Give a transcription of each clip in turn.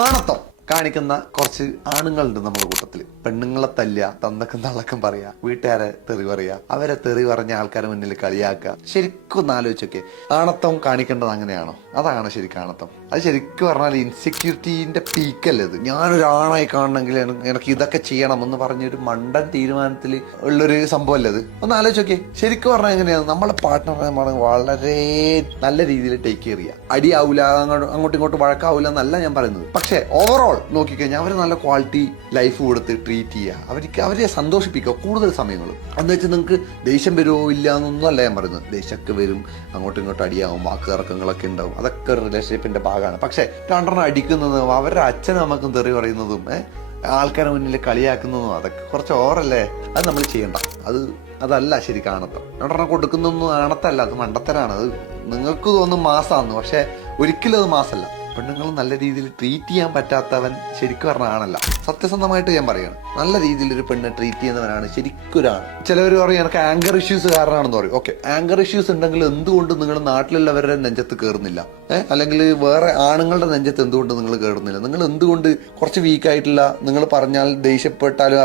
ആണത്തം കാണിക്കുന്ന കുറച്ച് ആണുങ്ങളുണ്ട് നമ്മുടെ കൂട്ടത്തിൽ. പെണ്ണുങ്ങളെ തല്ലുക, തന്തക്കും തള്ളക്കും പറയാ, വീട്ടുകാരെ തെറി പറയാ, അവരെ തെറി പറഞ്ഞ ആൾക്കാരെ മുന്നിൽ കളിയാക്കുക. ശരിക്കും ഒന്ന് ആലോചിച്ചൊക്കെ, ആണത്തം കാണിക്കേണ്ടത് അങ്ങനെയാണോ? അതാണ് ശരിക്കും ആണത്തം. അത് ശരിക്കും പറഞ്ഞാൽ ഇൻസെക്യൂരിറ്റീന്റെ പീക്കല്ലേ ഇത്. ഞാനൊരാണായി കാണണമെങ്കിൽ എനിക്ക് ഇതൊക്കെ ചെയ്യണം എന്ന് പറഞ്ഞൊരു മണ്ടൻ തീരുമാനത്തിൽ ഉള്ളൊരു സംഭവമല്ലേ അത്. ഒന്ന് ആലോചിച്ചൊക്കെ. ശരിക്കും പറഞ്ഞാൽ എങ്ങനെയാണ് നമ്മളെ പാർട്ട്ണറെ നമ്മൾ വളരെ നല്ല രീതിയിൽ ടേക്ക് കെയർ ചെയ്യുക. അടിയാവൂല, അങ്ങോട്ടും ഇങ്ങോട്ടും വഴക്കാവൂല എന്നല്ല ഞാൻ പറയുന്നത്. പക്ഷേ ഓവറോൾ നോക്കിക്കഴിഞ്ഞാൽ അവർ നല്ല ക്വാളിറ്റി ലൈഫ് കൊടുത്ത് ട്രീറ്റ് ചെയ്യുക, അവരെ സന്തോഷിപ്പിക്കുക കൂടുതൽ സമയങ്ങൾ. എന്ന് വെച്ചാൽ നിങ്ങൾക്ക് ദേഷ്യം വരുമോ ഇല്ല എന്നൊന്നും അല്ല ഞാൻ പറയുന്നത്. ദേഷ്യമൊക്കെ വരും, അങ്ങോട്ടും ഇങ്ങോട്ടും അടിയാവും, വാക്ക് തർക്കങ്ങളൊക്കെ ഉണ്ടാവും, അതൊക്കെ റിലേഷൻഷിപ്പിന്റെ ഭാഗമാണ്. പക്ഷെ രണ്ടെണ്ണം അടിക്കുന്നതും അവരുടെ അച്ഛനും അമ്മക്കും തെറി പറയുന്നതും ആൾക്കാരുടെ മുന്നിൽ കളിയാക്കുന്നതും അതൊക്കെ കുറച്ച് ഓവറല്ലേ. അത് നമ്മൾ ചെയ്യണ്ട. അതല്ല ശരിക്കും ആണത്തം. രണ്ടെണ്ണം കൊടുക്കുന്നൊന്നും ആണത്തല്ല, അത് മണ്ടത്തരാണ്. അത് നിങ്ങൾക്ക് തോന്നും മാസാന്ന്, പക്ഷെ ഒരിക്കലും അത് മാസമല്ല. പെണ്ണുങ്ങൾ നല്ല രീതിയിൽ ട്രീറ്റ് ചെയ്യാൻ പറ്റാത്തവൻ ശരിക്കും പറഞ്ഞാണല്ല. സത്യസന്ധമായിട്ട് ഞാൻ പറയാണ്, നല്ല രീതിയിൽ ഒരു പെണ്ണ് ട്രീറ്റ് ചെയ്യുന്നവനാണ് ശരിക്കും ഒരാണ്. ചിലവർ പറയും എനിക്ക് ആങ്കർ ഇഷ്യൂസ് കാരണമാണെന്ന് പറയും. ഓക്കെ, ആങ്കർ ഇഷ്യൂസ് ഉണ്ടെങ്കിൽ എന്തുകൊണ്ട് നിങ്ങൾ നാട്ടിലുള്ളവരുടെ നെഞ്ചത്ത് കയറുന്നില്ല? അല്ലെങ്കിൽ വേറെ ആണുങ്ങളുടെ നെഞ്ചത്ത് എന്തുകൊണ്ട് നിങ്ങൾ കയറുന്നില്ല? നിങ്ങൾ എന്തുകൊണ്ട് കുറച്ച് വീക്കായിട്ടുള്ള, നിങ്ങൾ പറഞ്ഞാൽ ദേഷ്യപ്പെട്ടാലും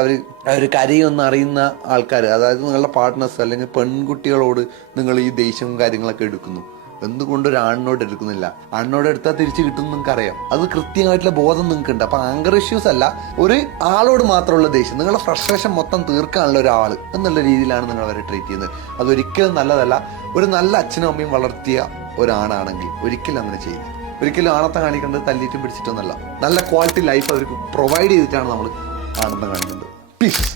അവർ കരയൊന്നും അറിയുന്ന ആൾക്കാർ, അതായത് നിങ്ങളുടെ പാർട്ട്നേഴ്സ് അല്ലെങ്കിൽ പെൺകുട്ടികളോട് നിങ്ങൾ ഈ ദേഷ്യവും കാര്യങ്ങളൊക്കെ എടുക്കുന്നു? എന്തുകൊണ്ട് ഒരു ആണിനോട് എടുക്കുന്നില്ല? ആണിനോട് എടുത്താൽ തിരിച്ചു കിട്ടും നിങ്ങൾക്ക് അറിയാം. അത് കൃത്യമായിട്ടുള്ള ബോധം നിങ്ങൾക്ക് ഉണ്ട്. അപ്പൊ ആങ്കർ ഇഷ്യൂസ് അല്ല, ഒരു ആളോട് മാത്രമുള്ള ദേഷ്യം, നിങ്ങളുടെ ഫ്രസ്ട്രേഷൻ മൊത്തം തീർക്കാനുള്ള ഒരാൾ എന്നുള്ള രീതിയിലാണ് നിങ്ങൾ അവരെ ട്രീറ്റ് ചെയ്യുന്നത്. അതൊരിക്കലും നല്ലതല്ല. ഒരു നല്ല അച്ഛനും അമ്മയും വളർത്തിയ ഒരാണാണെങ്കിൽ ഒരിക്കലും അങ്ങനെ ചെയ്യില്ല. ഒരിക്കലും ആണത്തം കാണിക്കേണ്ടത് തല്ലിയിട്ടും പിടിച്ചിട്ടൊന്നല്ല. നല്ല ക്വാളിറ്റി ലൈഫ് അവർക്ക് പ്രൊവൈഡ് ചെയ്തിട്ടാണ് നമ്മൾ ആനന്ദം കാണിക്കുന്നത്. പീസ്.